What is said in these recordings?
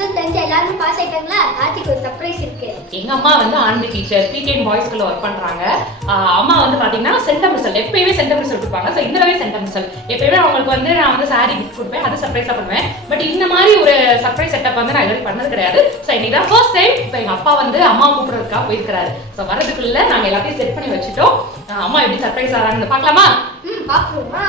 Result தெரிஞ்சு எல்லாரும் pass ஆயிட்டாங்களா? Karthik ஒரு சர்ப்ரைஸ் இருக்கு. எங்க அம்மா வந்து ஆனந்தி டீச்சர் பிகேஎம் பாய்ஸ் ஸ்கூல்ல ஒர்க் பண்றாங்க. அம்மா வந்து பாத்தீங்கன்னா சென்டம் ரிசல்ட் எப்பயுமே சென்டம் ரிசல்ட் கொடுப்பாங்க. ஸோ இந்த தடவை சென்டம் ரிசல்ட் எப்பயுமே அவங்களுக்கு வந்து நான் வந்து சாரி கிஃப்ட் கொடுப்பேன், அது சர்ப்ரைஸா பண்ணுவேன். பட் இந்த மாதிரி ஒரு சர்ப்ரைஸ் செட்டப் வந்து நான் இதுவரை பண்ணது கிடையாது. ஸோ இன்னைக்கு தான் ஃபர்ஸ்ட் டைம். இப்போ எங்க அப்பா வந்து அம்மா கூப்பிடுறதுக்காக போயிருக்காரு. ஸோ வரதுக்குள்ள நாங்க எல்லாத்தையும் செட் பண்ணி வச்சுட்டோம். அம்மா எப்படி சர்ப்ரைஸ் ஆறாங்கன்னு பார்க்கலாமா? பாக்குறோமா?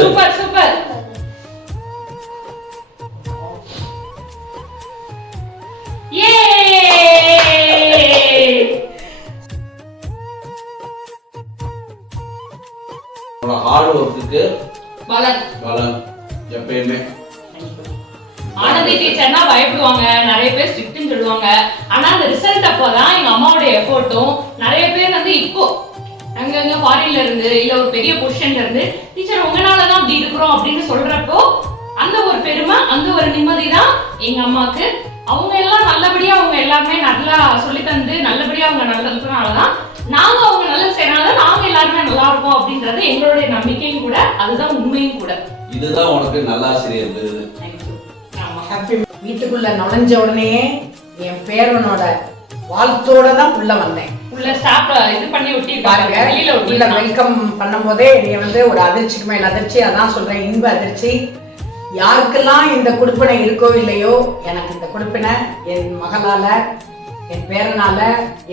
Super super. ஹார்ட் ஒர்க்குக்கு பலன் பலன் எப்பயுமே. ஆனந்தி டீச்சர்னா பயப்படுவாங்க, நிறைய பேர் ஸ்ட்ரிக்ட்னு சொல்லுவாங்க. ஆனா அந்த ரிசல்ட் அப்போதான் எங்க அம்மாவோட எஃபோர்ட்டும் நிறைய பேர் வந்து இப்போ அங்கங்க ஃபாரின்ல இருந்து இல்ல ஒரு பெரிய பொசிஷன்ல இருந்து டீச்சர் உங்களாலதான் அப்படி இருக்கிறோம் அப்படின்னு சொல்றப்போ அந்த ஒரு பெருமை, அந்த ஒரு நிம்மதி தான் எங்க அம்மாக்கு. அவங்க எல்லாம் நல்லபடியா அவங்க எல்லாருமே நல்லா சொல்லி தந்து நல்லபடியா அவங்க நல்லா இருக்கிறனாலதான் நாங்க அவங்க நல்லது செய்யறதுனால நாங்க எல்லாருமே நல்லா இருப்போம் அப்படின்றது எங்களுடைய நம்பிக்கையும் கூட, அதுதான் உண்மையும் கூட. இதுதான் உனக்கு நல்லாசிரியர் விருது. வீட்டுக்குள்ள நுழைஞ்ச உடனே என் பேரனோட வாழ்த்தோட தான் உள்ள வந்தேன். உள்ள ஸ்டாப் இது பண்ணி ஒட்டி பாருங்க, உள்ள வெல்கம் பண்ணும் போதே என்னைய வந்து ஒரு அதிர்ச்சிக்கு மேல் அதிர்ச்சி. அதான் சொல்றேன், இன்ப அதிர்ச்சி. யாருக்கெல்லாம் இந்த கொடுப்பினை இருக்கோ இல்லையோ, எனக்கு இந்த கொடுப்பினை என் மகளால, என் பேரனால,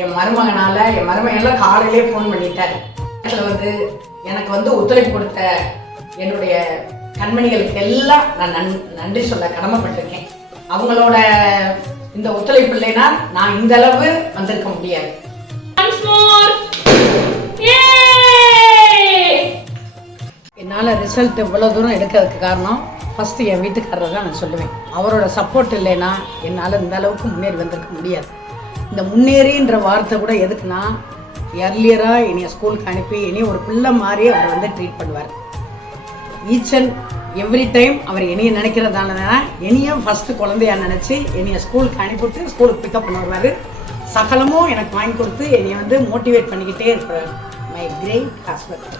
என் மருமகனால, என் மருமகன் எல்லாம் காலையிலே ஃபோன் பண்ணிட்டாரு. வந்து எனக்கு வந்து ஒத்துழைப்பு கொடுத்த என்னுடைய கண்மணிகளுக்கு எல்லாம் நான் நன்றி சொல்ல கடமைப்பட்டிருக்கேன். அவங்களோட இந்த ஒத்துழைப்பு இல்லைன்னா நான் இந்த அளவு வந்திருக்க முடியாது. என்னால் ரிசல்ட் இவ்வளோ தூரம் எடுக்கிறதுக்கு காரணம் ஃபஸ்ட்டு என் வீட்டுக்காரர் தான் நான் சொல்லுவேன். அவரோட சப்போர்ட் இல்லைன்னா என்னால் இந்த அளவுக்கு முன்னேறி வந்திருக்க முடியாது. இந்த முன்னேறின்ற வார்த்தை கூட எதுக்குன்னா, எர்லியராக என்னைய ஸ்கூலுக்கு அனுப்பி என்னைய ஒரு பிள்ளை மாதிரி அவர் வந்து ட்ரீட் பண்ணுவார். ஈச் அண்ட் எவ்ரி டைம் அவர் என்னைய நினைக்கிறதால தான் என்னையும் ஃபஸ்ட்டு குழந்தையா நினச்சி என்னைய ஸ்கூலுக்கு அனுப்பிவிட்டு ஸ்கூலுக்கு பிக்கப் பண்ண வருவார். சகலமும் எனக்கு வாங்கி கொடுத்து என்னை வந்து மோட்டிவேட் பண்ணிக்கிட்டே இருக்கிறார். My great husband.